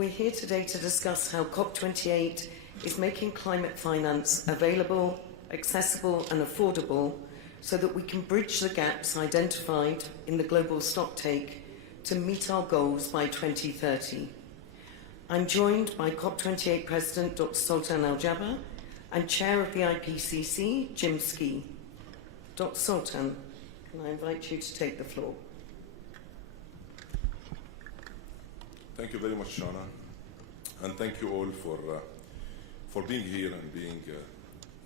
We're here today to discuss how COP28 is making climate finance available, accessible and affordable so that we can bridge the gaps identified in the global stocktake to meet our goals by 2030. I'm joined by COP28 President Dr. Sultan Al-Jaber and Chair of the IPCC, Jim Ski. Dr. Sultan, can I invite you to take the floor? Thank you very much, Shana, and thank you all for being here and being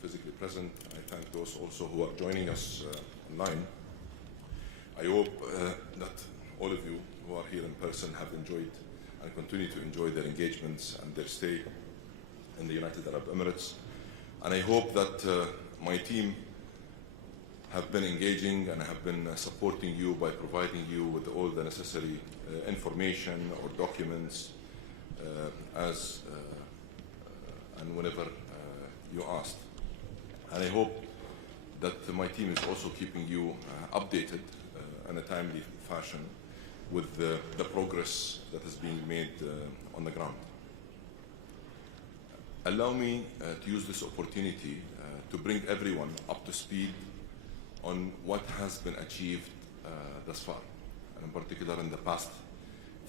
physically present. I thank those also who are joining us online. I hope that all of you who are here in person have enjoyed and continue to enjoy their engagements and their stay in the United Arab Emirates. And I hope that my team have been engaging and have been supporting you by providing you with all the necessary information or documents and whenever you asked. And I hope that my team is also keeping you updated in a timely fashion with the progress that is being made on the ground. Allow me to use this opportunity to bring everyone up to speed on what has been achieved thus far, and in particular in the past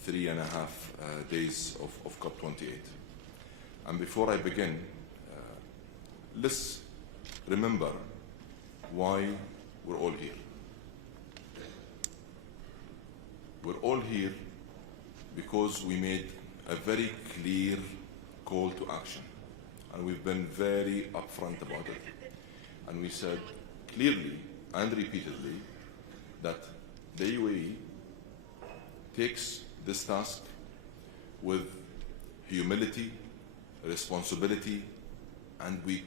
3.5 days of COP28. And before I begin, let's remember why we're all here. We're all here because we made a very clear call to action, and we've been very upfront about it. And we said clearly and repeatedly that the UAE takes this task with humility, responsibility, and we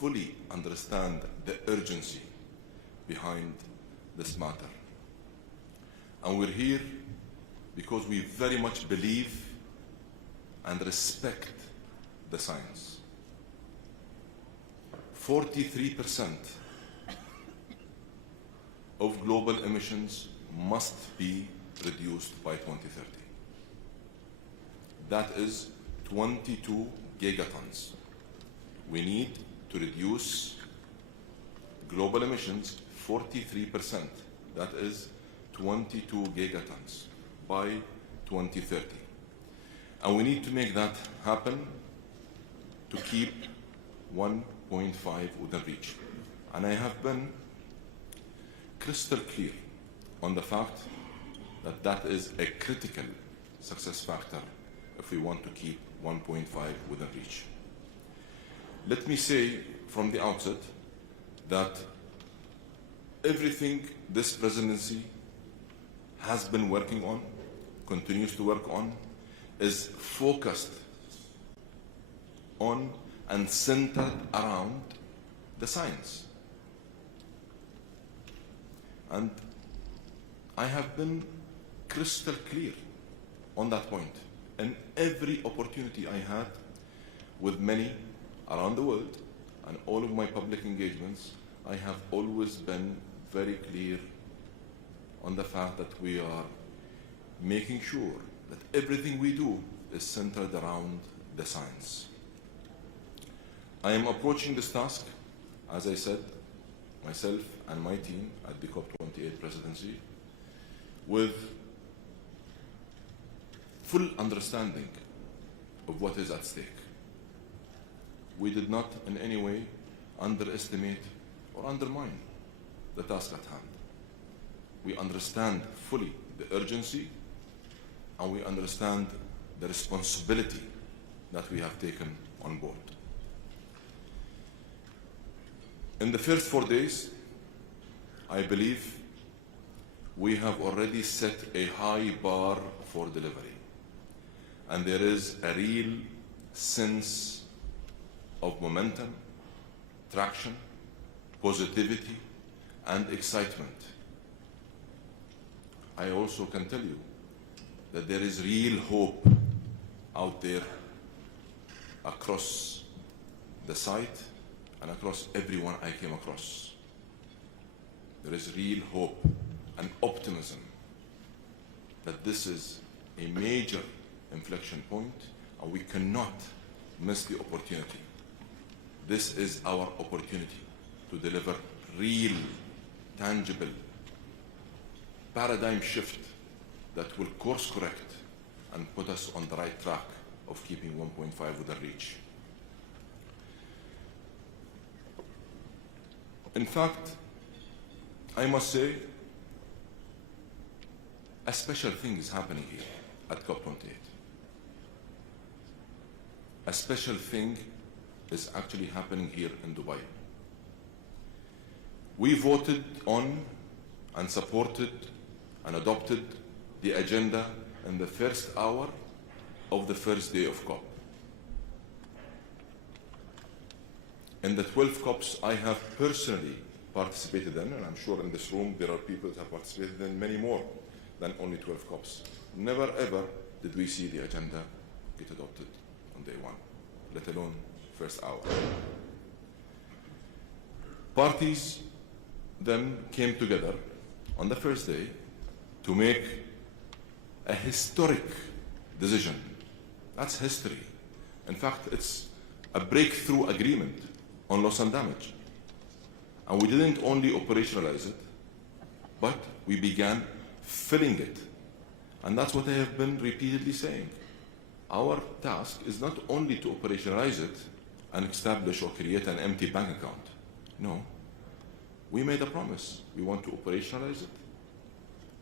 fully understand the urgency behind this matter. And we're here because we very much believe and respect the science. 43% of global emissions must be reduced by 2030. That is 22 gigatons. We need to reduce global emissions 43%. That is 22 gigatons by 2030. And we need to make that happen to keep 1.5 within reach. And I have been crystal clear on the fact that that is a critical success factor if we want to keep 1.5 within reach. Let me say from the outset that everything this presidency has been working on, continues to work on, is focused on and centered around the science. And I have been crystal clear on that point. And every opportunity I had with many around the world and all of my public engagements, I have always been very clear on the fact that we are making sure that everything we do is centered around the science. I am approaching this task, as I said, myself and my team at the COP28 presidency, with full understanding of what is at stake. We did not in any way underestimate or undermine the task at hand. We understand fully the urgency, and we understand the responsibility that we have taken on board. In the first 4 days, I believe we have already set a high bar for delivery. And there is a real sense of momentum, traction, positivity, and excitement. I also can tell you that there is real hope out there across the site and across everyone I came across. There is real hope and optimism that this is a major inflection point and we cannot miss the opportunity. This is our opportunity to deliver real, tangible paradigm shift that will course correct and put us on the right track of keeping 1.5 within reach. In fact, I must say, a special thing is happening here at COP28. A special thing is actually happening here in Dubai. We voted on and supported and adopted the agenda in the first hour of the first day of COP. In the 12 COPs I have personally participated in, and I'm sure in this room there are people that have participated in many more than only 12 COPs. Never ever did we see the agenda get adopted on day one, let alone first hour. Parties then came together on the first day to make a historic decision. That's history. In fact, it's a breakthrough agreement on loss and damage. And we didn't only operationalize it, but we began filling it. And that's what I have been repeatedly saying. Our task is not only to operationalize it and establish or create an empty bank account. No. We made a promise. We want to operationalize it,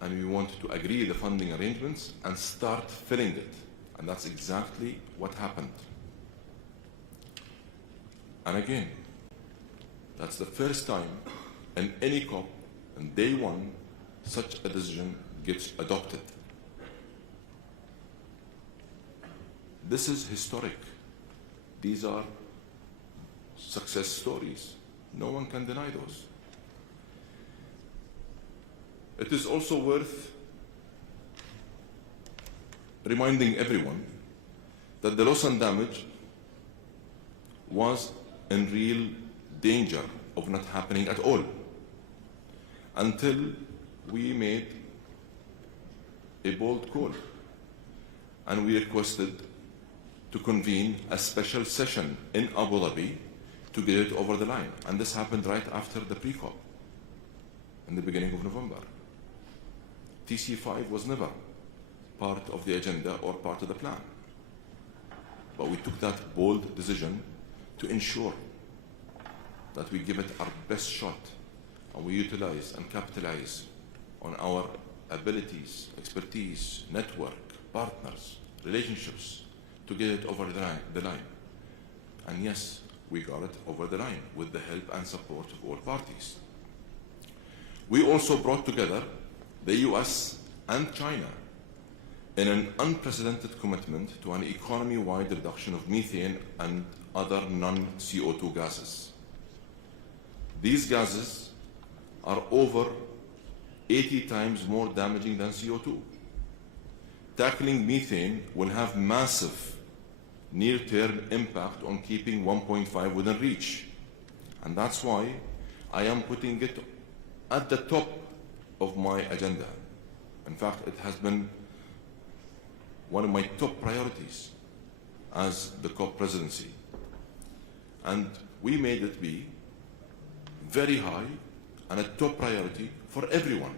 and we want to agree the funding arrangements and start filling it. And that's exactly what happened. And again, that's the first time in any COP, on day one, such a decision gets adopted. This is historic. These are success stories. No one can deny those. It is also worth reminding everyone that the loss and damage was in real danger of not happening at all until we made a bold call and we requested to convene a special session in Abu Dhabi to get it over the line. And this happened right after the pre-COP in the beginning of November. TC5 was never part of the agenda or part of the plan. But we took that bold decision to ensure that we give it our best shot and we utilize and capitalize on our abilities, expertise, network, partners, relationships to get it over the line. And yes, we got it over the line with the help and support of all parties. We also brought together the US and China in an unprecedented commitment to an economy-wide reduction of methane and other non-CO2 gases. These gases are over 80 times more damaging than CO2. Tackling methane will have massive near-term impact on keeping 1.5 within reach. And that's why I am putting it at the top of my agenda. In fact, it has been one of my top priorities as the COP presidency. And we made it be very high and a top priority for everyone.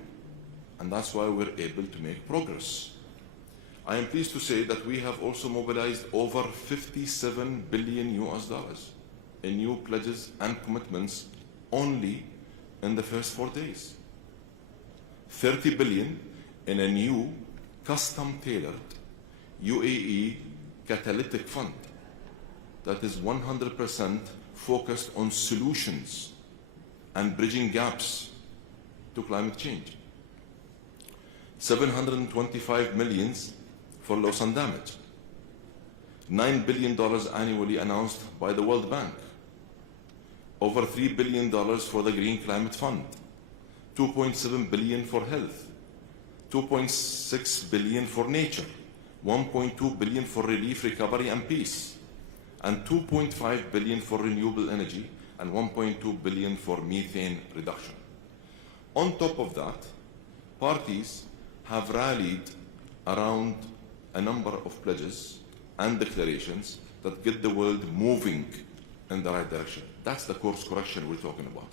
And that's why we're able to make progress. I am pleased to say that we have also mobilized over $57 billion in new pledges and commitments only in the first 4 days. 30 billion in a new custom-tailored UAE catalytic fund that is 100% focused on solutions and bridging gaps to climate change. 725 million for loss and damage. $9 billion annually announced by the World Bank. Over $3 billion for the Green Climate Fund. 2.7 billion for health. 2.6 billion for nature. 1.2 billion for relief, recovery and peace. And 2.5 billion for renewable energy and 1.2 billion for methane reduction. On top of that, parties have rallied around a number of pledges and declarations that get the world moving in the right direction. That's the course correction we're talking about.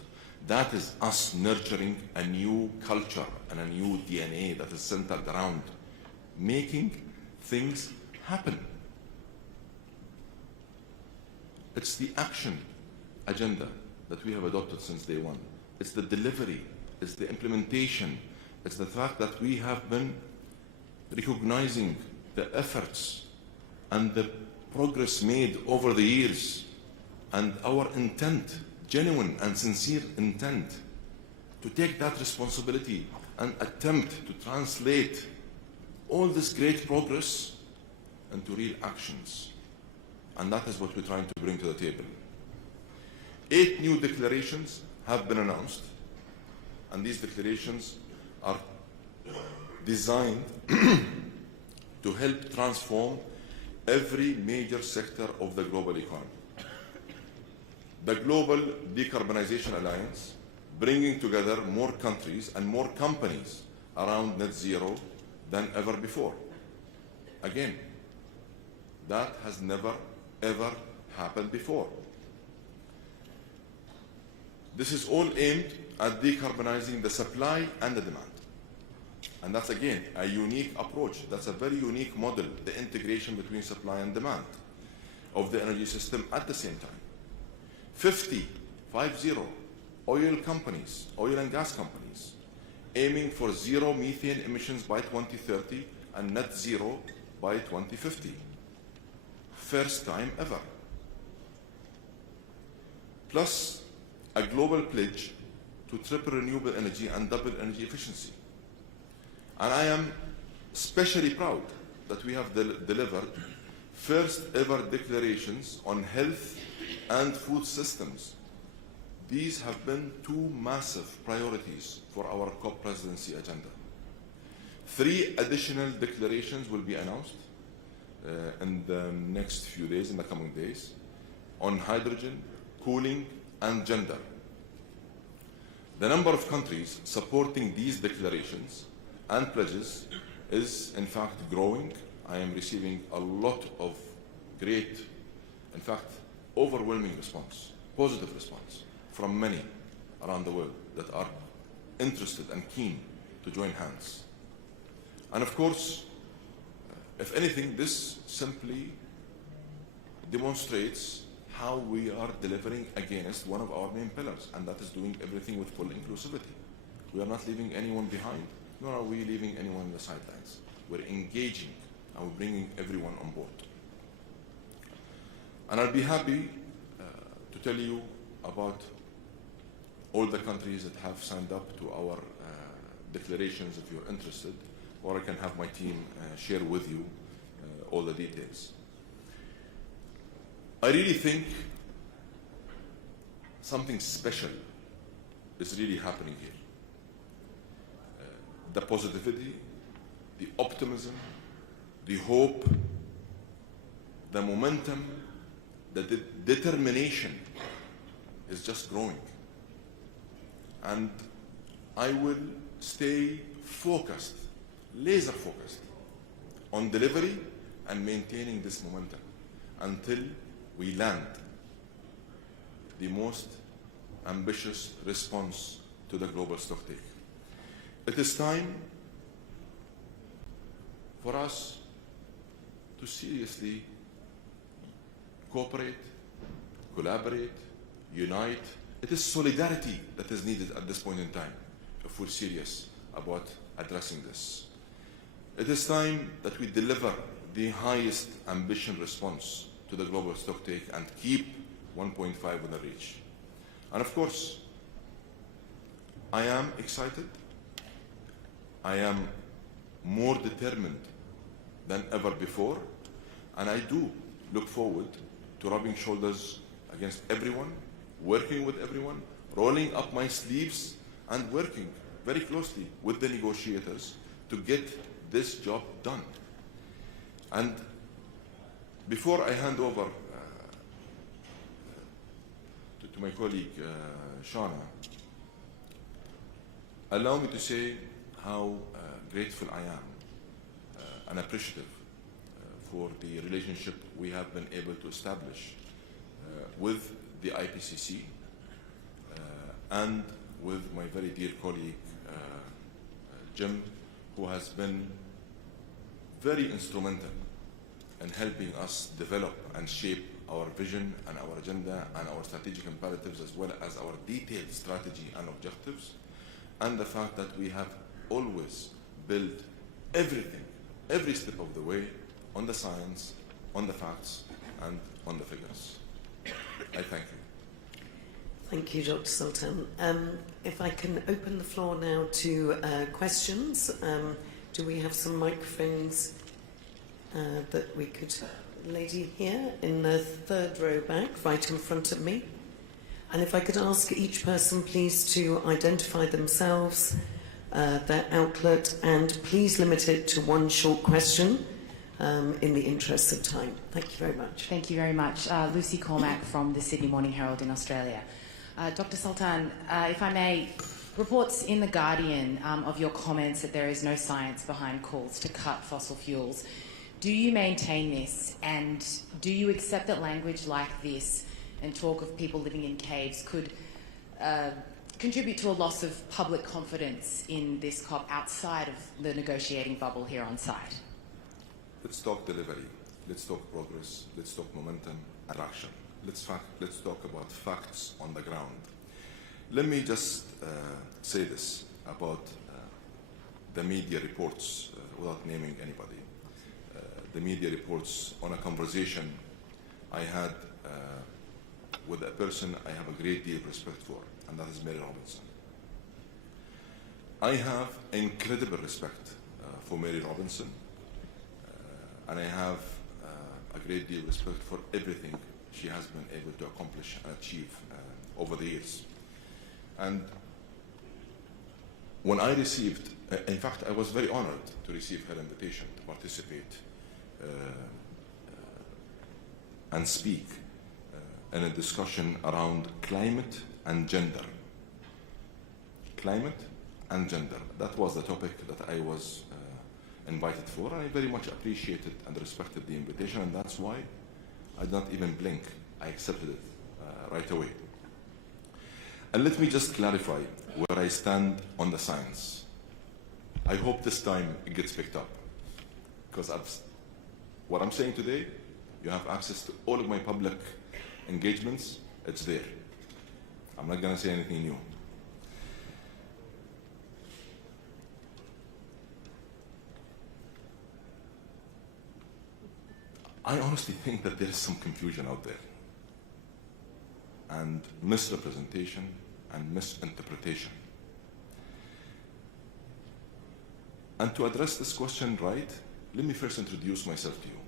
That is us nurturing a new culture and a new DNA that is centered around making things happen. It's the action agenda that we have adopted since day one. It's the delivery, it's the implementation, it's the fact that we have been recognizing the efforts and the progress made over the years, and our intent, genuine and sincere intent, to take that responsibility and attempt to translate all this great progress into real actions. And that is what we're trying to bring to the table. 8 new declarations have been announced, and these declarations are designed to help transform every major sector of the global economy. The Global Decarbonization Alliance, bringing together more countries and more companies around net zero than ever before. Again, that has never, ever happened before. This is all aimed at decarbonizing the supply and the demand. And that's, again, a unique approach. That's a very unique model, the integration between supply and demand of the energy system at the same time. 50 oil companies, oil and gas companies, aiming for zero methane emissions by 2030 and net zero by 2050. First time ever. Plus, a global pledge to triple renewable energy and double energy efficiency. And I am especially proud that we have delivered first ever declarations on health and food systems. These have been 2 massive priorities for our COP presidency agenda. 3 additional declarations will be announced in the next few days, in the coming days, on hydrogen, cooling, and gender. The number of countries supporting these declarations and pledges is in fact growing. I am receiving a lot of great, in fact, overwhelming response, positive response from many around the world that are interested and keen to join hands. And of course, if anything, this simply demonstrates how we are delivering against one of our main pillars, and that is doing everything with full inclusivity. We are not leaving anyone behind, nor are we leaving anyone on the sidelines. We're engaging and we're bringing everyone on board. And I'll be happy to tell you about all the countries that have signed up to our declarations if you're interested, or I can have my team share with you all the details. I really think something special is really happening here. The positivity, the optimism, the hope, the momentum, the determination is just growing. And I will stay focused, laser focused, on delivery and maintaining this momentum until we land the most ambitious response to the global stocktake. It is time for us to seriously cooperate, collaborate, unite. It is solidarity that is needed at this point in time if we're serious about addressing this. It is time that we deliver the highest ambition response to the global stocktake and keep 1.5 within reach. And of course, I am excited. I am more determined than ever before, and I do look forward to rubbing shoulders against everyone, working with everyone, rolling up my sleeves and working very closely with the negotiators to get this job done. And before I hand over to my colleague Shana, allow me to say how grateful I am and appreciative for the relationship we have been able to establish with the IPCC and with my very dear colleague Jim, who has been very instrumental in helping us develop and shape our vision and our agenda and our strategic imperatives, as well as our detailed strategy and objectives, and the fact that we have always built everything, every step of the way, on the science, on the facts, and on the figures. I thank you. Thank you, Dr. Sultan. If I can open the floor now to questions. Do we have some microphones that we could... Lady here in the third row back, right in front of me. And if I could ask each person, please, to identify themselves, their outlet, and please limit it to one short question in the interest of time. Thank you very much. Thank you very much. Lucy Cormack from the Sydney Morning Herald in Australia. Dr. Sultan, if I may, reports in The Guardian of your comments that there is no science behind calls to cut fossil fuels. Do you maintain this, and do you accept that language like this and talk of people living in caves could contribute to a loss of public confidence in this COP outside of the negotiating bubble here on site? Let's talk delivery, let's talk progress, let's talk momentum and action. Let's talk about facts on the ground. Let me just say this about the media reports, without naming anybody. The media reports on a conversation I had with a person I have a great deal of respect for, and that is Mary Robinson. I have incredible respect for Mary Robinson, and I have a great deal of respect for everything she has been able to accomplish and achieve over the years. And when I received, in fact, I was very honored to receive her invitation to participate and speak in a discussion around climate and gender. Climate and gender. That was the topic that I was invited for, and I very much appreciated and respected the invitation, and that's why I did not even blink. I accepted it right away. And let me just clarify where I stand on the science. I hope this time it gets picked up, because what I'm saying today, you have access to all of my public engagements. It's there. I'm not going to say anything new. I honestly think that there is some confusion out there, and misrepresentation and misinterpretation. And to address this question right, let me first introduce myself to you.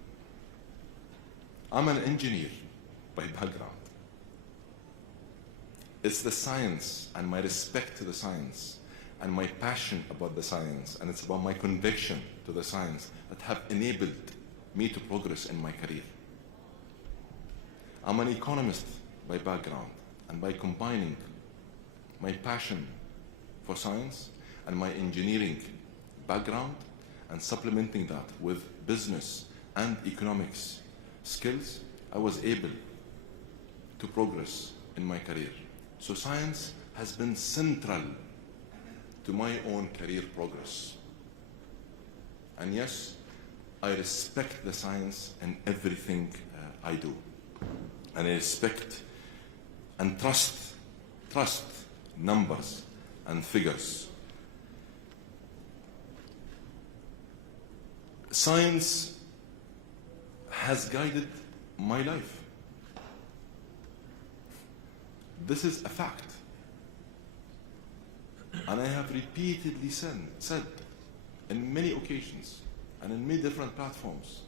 I'm an engineer by background. It's the science and my respect to the science and my passion about the science, and it's about my conviction to the science that have enabled me to progress in my career. I'm an economist by background, and by combining my passion for science and my engineering background and supplementing that with business and economics skills, I was able to progress in my career. So science has been central to my own career progress. And yes, I respect the science in everything I do. And I respect and trust numbers and figures. Science has guided my life. This is a fact. And I have repeatedly said in many occasions and in many different platforms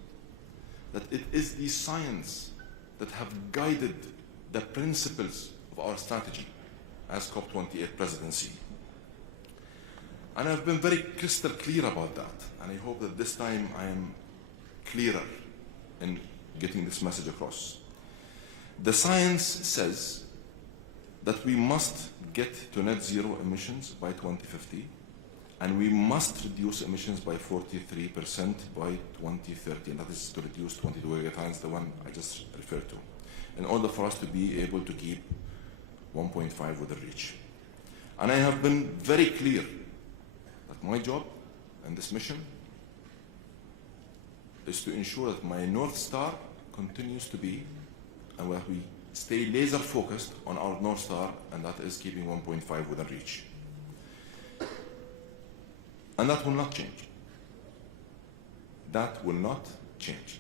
that it is the science that have guided the principles of our strategy as COP28 presidency. And I've been very crystal clear about that, and I hope that this time I am clearer in getting this message across. The science says that we must get to net zero emissions by 2050, And we must reduce emissions by 43% by 2030, and that is to reduce 22 gigatons, the one I just referred to, in order for us to be able to keep 1.5 within reach. And I have been very clear that my job and this mission is to ensure that my North Star continues to be, and that we stay laser focused on our North Star, and that is keeping 1.5 within reach. And that will not change. That will not change.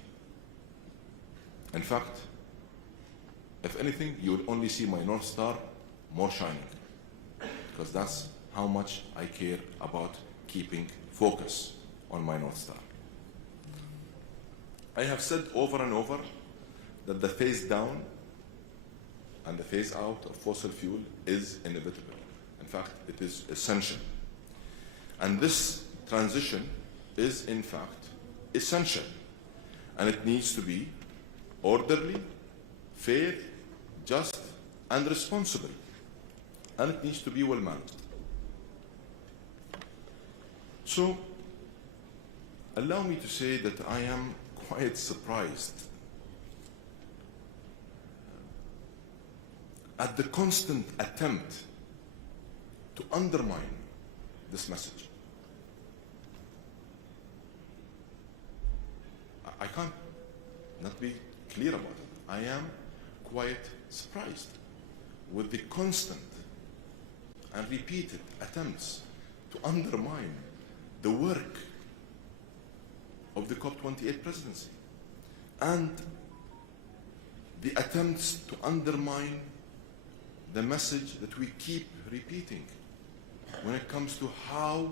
In fact, if anything, you will only see my North Star more shining, because that's how much I care about keeping focus on my North Star. I have said over and over that the phase down and the phase out of fossil fuel is inevitable. In fact, it is essential. And this transition is, in fact, essential. And it needs to be orderly, fair, just, and responsible. And it needs to be well managed. So, allow me to say that I am quite surprised at the constant attempt to undermine this message. I can't not be clear about it. I am quite surprised with the constant and repeated attempts to undermine the work of the COP28 presidency and the attempts to undermine the message that we keep repeating when it comes to how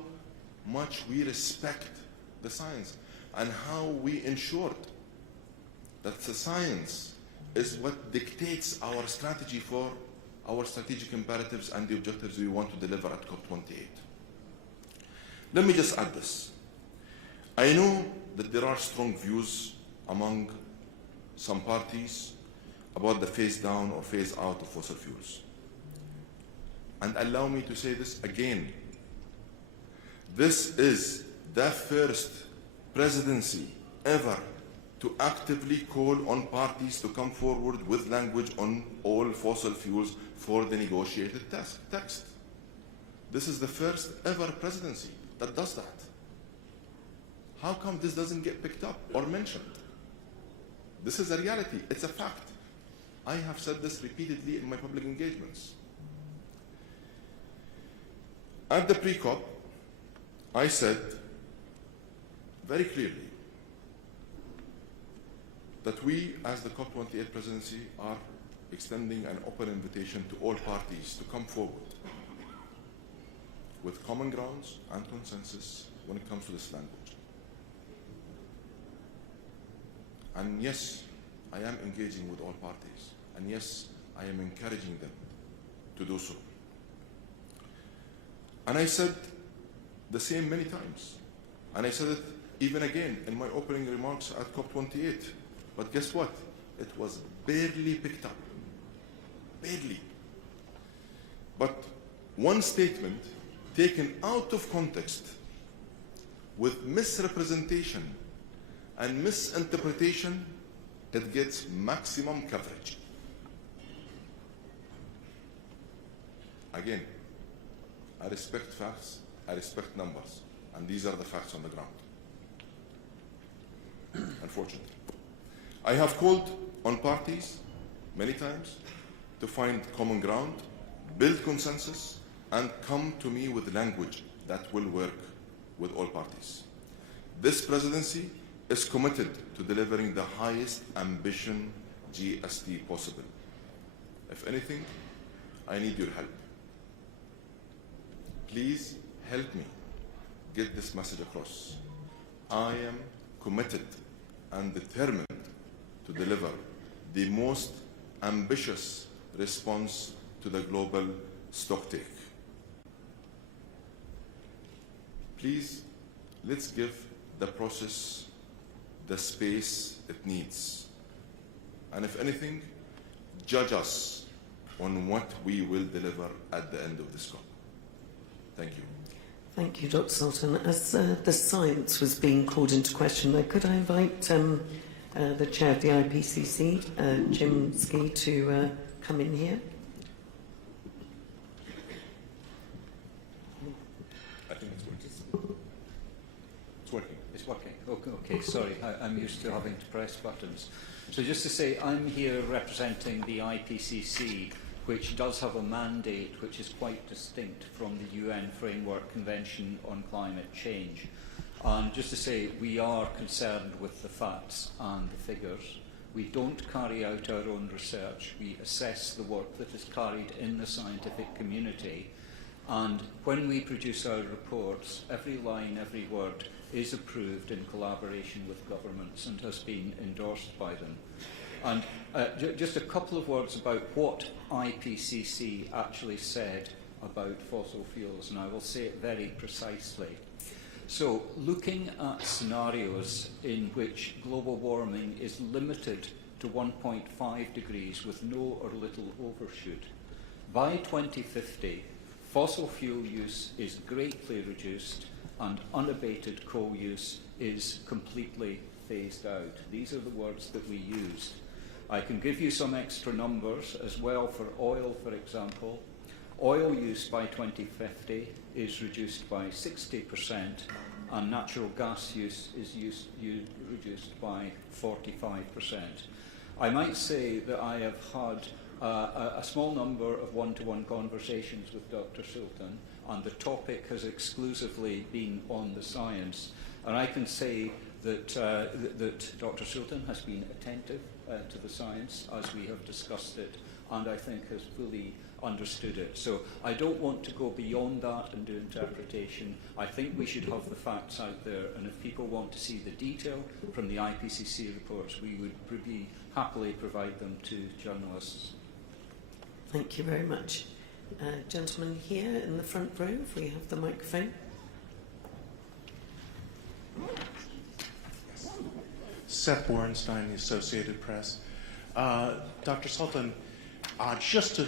much we respect the science and how we ensure that the science is what dictates our strategy for our strategic imperatives and the objectives we want to deliver at COP28. Let me just add this. I know that there are strong views among some parties about the phase down or phase out of fossil fuels. And allow me to say this again. This is the first presidency ever to actively call on parties to come forward with language on all fossil fuels for the negotiated text. This is the first ever presidency that does that. How come this doesn't get picked up or mentioned? This is a reality. It's a fact. I have said this repeatedly in my public engagements. At the pre-COP, I said very clearly that we, as the COP28 presidency, are extending an open invitation to all parties to come forward with common grounds and consensus when it comes to this language. And yes, I am engaging with all parties. And yes, I am encouraging them to do so. And I said the same many times. And I said it even again in my opening remarks at COP28. But guess what? It was barely picked up. Barely. But one statement taken out of context with misrepresentation and misinterpretation, it gets maximum coverage. Again, I respect facts, I respect numbers, and these are the facts on the ground. Unfortunately. I have called on parties many times to find common ground, build consensus, and come to me with language that will work with all parties. This presidency is committed to delivering the highest ambition GST possible. If anything, I need your help. Please help me get this message across. I am committed and determined to deliver the most ambitious response to the global stocktake. Please, let's give the process the space it needs. And if anything, judge us on what we will deliver at the end of this COP. Thank you. Thank you, Dr. Sultan. As the science was being called into question, though, could I invite the chair of the IPCC, Jim Ski, to come in here? I think it's working. It's working. It's working. Okay, sorry. I'm used to having to press buttons. So just to say, I'm here representing the IPCC, which does have a mandate which is quite distinct from the UN Framework Convention on Climate Change. And just to say, we are concerned with the facts and the figures. We don't carry out our own research. We assess the work that is carried in the scientific community. And when we produce our reports, every line, every word is approved in collaboration with governments and has been endorsed by them. And just a couple of words about what IPCC actually said about fossil fuels, and I will say it very precisely. So, looking at scenarios in which global warming is limited to 1.5 degrees with no or little overshoot, by 2050, fossil fuel use is greatly reduced and unabated coal use is completely phased out. These are the words that we used. I can give you some extra numbers as well for oil, for example. Oil use by 2050 is reduced by 60%, and natural gas use is reduced by 45%. I might say that I have had a small number of one-to-one conversations with Dr. Sultan, and the topic has exclusively been on the science. And I can say that, that Dr. Sultan has been attentive to the science as we have discussed it, and I think has fully understood it. So I don't want to go beyond that and do interpretation. I think we should have the facts out there, and if people want to see the detail from the IPCC reports, we would happily provide them to journalists. Thank you very much. Gentleman here in the front row, if we have the microphone. Seth Borenstein, the Associated Press. Dr. Sultan, just to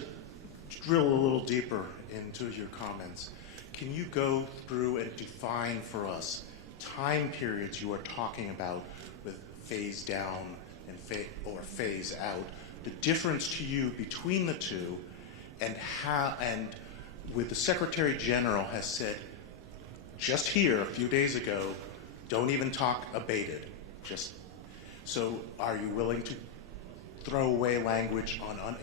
drill a little deeper into your comments, can you go through and define for us time periods you are talking about with phase down and phase out, the difference to you between the two, and how, and with the Secretary General has said just here a few days ago, don't even talk abated. Just so, are you willing to throw away language on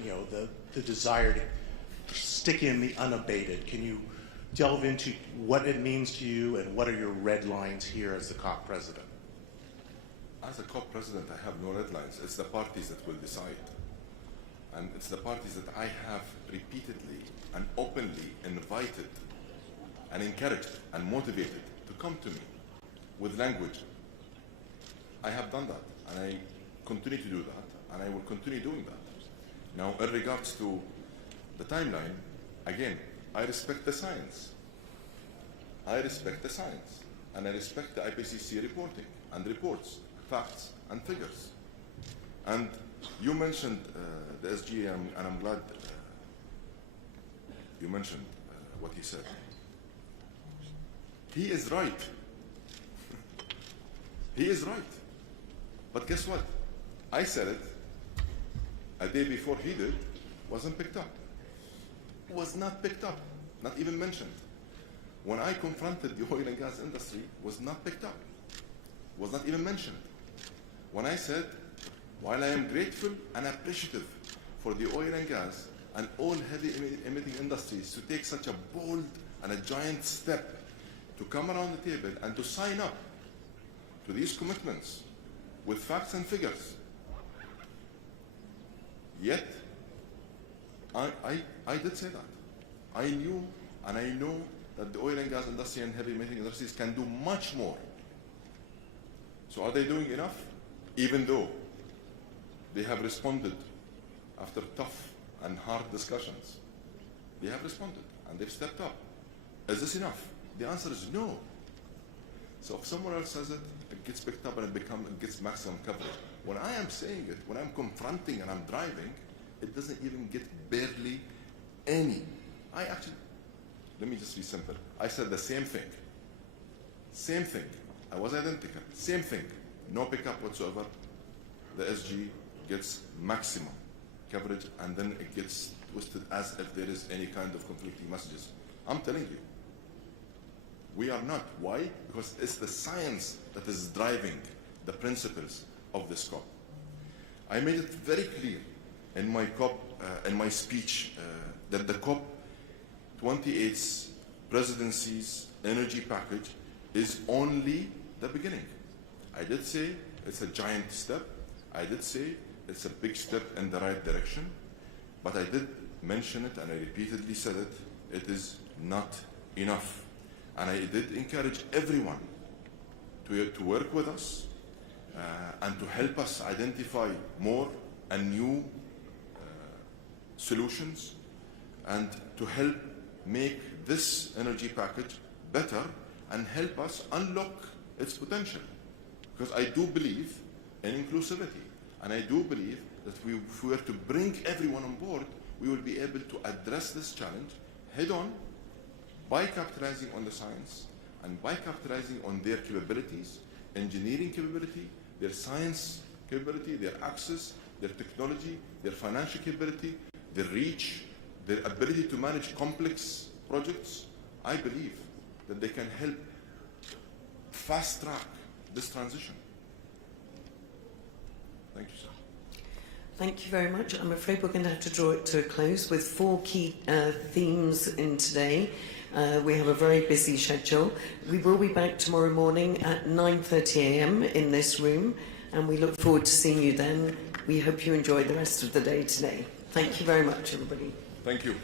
the desire to stick in the unabated? Can you delve into what it means to you and what are your red lines here as the COP president? As a COP president, I have no red lines. It's the parties that will decide. And it's the parties that I have repeatedly and openly invited and encouraged and motivated to come to me with language. I have done that, and I continue to do that, and I will continue doing that. Now, in regards to the timeline, again, I respect the science. I respect the science, and I respect the IPCC reporting and reports, facts and figures. And you mentioned the SG, and I'm glad you mentioned what he said. He is right. He is right. But guess what? I said it a day before he did, wasn't picked up. Was not picked up, not even mentioned. When I confronted the oil and gas industry, was not picked up, was not even mentioned. When I said, while I am grateful and appreciative for the oil and gas and all heavy emitting industries to take such a bold and a giant step to come around the table and to sign up to these commitments with facts and figures, yet I did say that. I knew and I know that the oil and gas industry and heavy emitting industries can do much more. So are they doing enough? Even though they have responded after tough and hard discussions. They have responded and they've stepped up. Is this enough? The answer is no. So if someone else says it, it gets picked up and it gets maximum coverage. When I am saying it, when I'm confronting and I'm driving, it doesn't even get barely any. let me just be simple. I said the same thing. Same thing. I was identical. Same thing. No pickup whatsoever. The SG gets maximum coverage, and then it gets twisted as if there is any kind of conflicting messages. I'm telling you, we are not. Why? Because it's the science that is driving the principles of this COP. I made it very clear in my COP, in my speech, that the COP28's presidency's energy package is only the beginning. I did say it's a giant step. I did say it's a big step in the right direction, but I did mention it and I repeatedly said it, it is not enough. And I did encourage everyone to work with us and to help us identify more and new solutions, and to help make this energy package better and help us unlock its potential. Because I do believe in inclusivity, and I do believe that if we were to bring everyone on board, we will be able to address this challenge head on by capitalizing on the science and by capitalizing on their capabilities, engineering capability, their science capability, their access, their technology, their financial capability, their reach, their ability to manage complex projects. I believe that they can help fast track this transition. Thank you, sir. Thank you very much. I'm afraid we're going to have to draw it to a close with 4 key themes in today. We have a very busy schedule. We will be back tomorrow morning at 9:30 a.m. in this room, and we look forward to seeing you then. We hope you enjoy the rest of the day today. Thank you very much, everybody. Thank you.